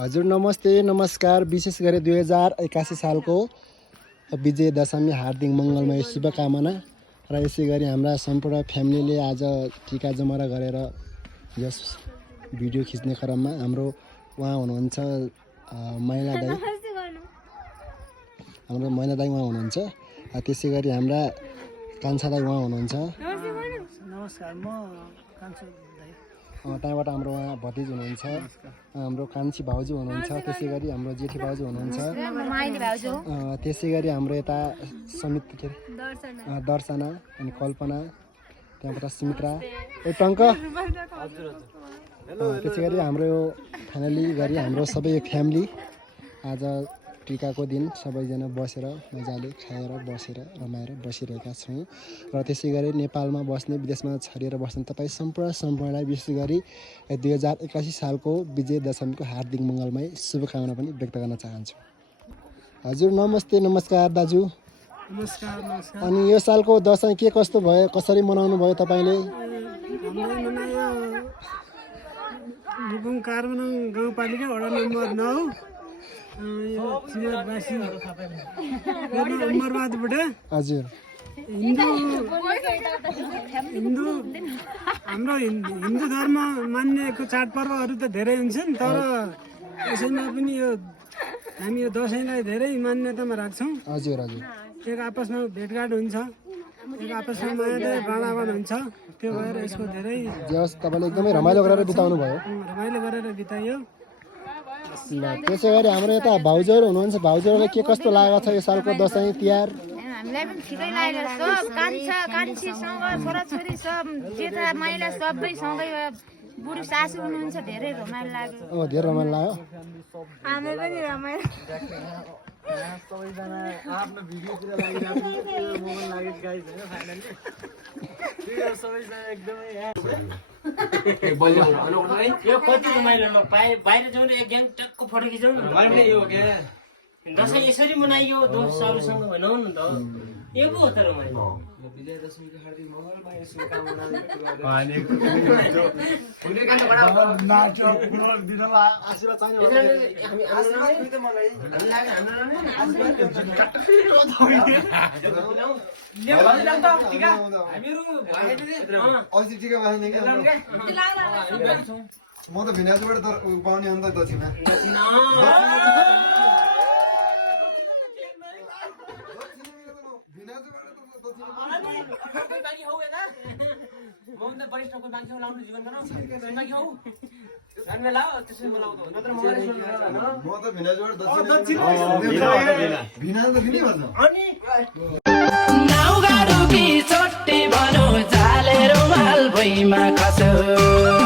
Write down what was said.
हजुर नमस्ते नमस्कार। विशेष गरी 2081 सालको विजय दशमी हार्दिक मङ्गलमय शुभकामना। र यसै गरी हाम्रा सम्पूर्ण फ्यामिलीले आज टिका जमरा गरेर यस भिडियो खिच्ने क्रममा हाम्रो उहाँ हुनुहुन्छ मैना दाइ, हाम्रो मैना दाइ उहाँ हुनुहुन्छ। त्यसै गरी हाम्रा कान्छा दाइ उहाँ हुनुहुन्छ। नमस्कार, म कान्छा दाइ। त्यहाँबाट हाम्रो उहाँ भतिज हुनुहुन्छ, हाम्रो कान्छी भाउजू हुनुहुन्छ। त्यसै गरी हाम्रो जेठी भाउजू हुनुहुन्छ। त्यसै गरी हाम्रो यता समित के अरे दर्शना अनि कल्पना, त्यहाँबाट सुमित्रा, ए टङ्क। त्यसै गरी हाम्रो फाइनली गरी हाम्रो सबै फ्यामिली आज टिकाको दिन सबैजना बसेर मजाले खाएर बसेर रमाएर बसिरहेका छौँ। र त्यसै गरी नेपालमा बस्ने विदेशमा छरिएर बस्ने तपाईँ सम्पूर्णलाई विशेष गरी 2081 सालको विजय दशमीको हार्दिक मङ्गलमय शुभकामना पनि व्यक्त गर्न चाहन्छु। हजुर नमस्ते नमस्कार दाजु। नमस्कार। अनि यो सालको दसैँ के कस्तो भयो, कसरी मनाउनु भयो तपाईँले? रुकुम कारमनङ गाउँपालिका वडा नम्बर 9 यो चिनाबासी उमरबादबाट। हजुर हाम्रो हिन्दू धर्म मान्नेको चाडपर्वहरू त धेरै हुन्छन्, तर यसैमा पनि यो हामी यो दसैँलाई धेरै मान्यतामा राख्छौँ। हजुर हजुर एक आपसमा भेटघाट हुन्छ, एक आपसमा मायाले बाँडाबाँड हुन्छ। त्यो भएर यसको धेरै तपाईँले एकदमै रमाइलो गरेर बिताउनु भयो। रमाइलो गरेर बिताइयो। ल त्यसै गरी हाम्रो यता भाउजूहरू हुनुहुन्छ, भाउजूहरूलाई के कस्तो लागेको छ यो सालको दसैँ तिहार? हामीलाई पनि ठिकै लागेको छ। कान्छीसँग छोराछोरी सब जेठा माइला सबैसँगै बुढी सासू हुनुहुन्छ, धेरै रमाइलो लाग्यो। धेरै रमाइलो लाग्यो। हामी पनि रमाइलो। सबैजना आफ्नो भिडियोतिर लागिरहेको मोबाइल लागेको गाइज होइन। फाइनली सबैजना एकदमै यो कति रमाइलो बाहिर जाउँ न, एक ग्याङ टक्क फोटो खिचौँ न। दसैँ यसरी मनाइयो दोस्तहरूसँग भनौँ न त, यो पो हो त रमाइलो। विजयदशमीको हार्दिक मङ्गलमय शुभकामना। म त भिनाजुबाट पाउने अन्त दक्षिणा नाउ गाडो कि चट्टी भनौँ, जाले रुमाल भुइँमा खस्यो।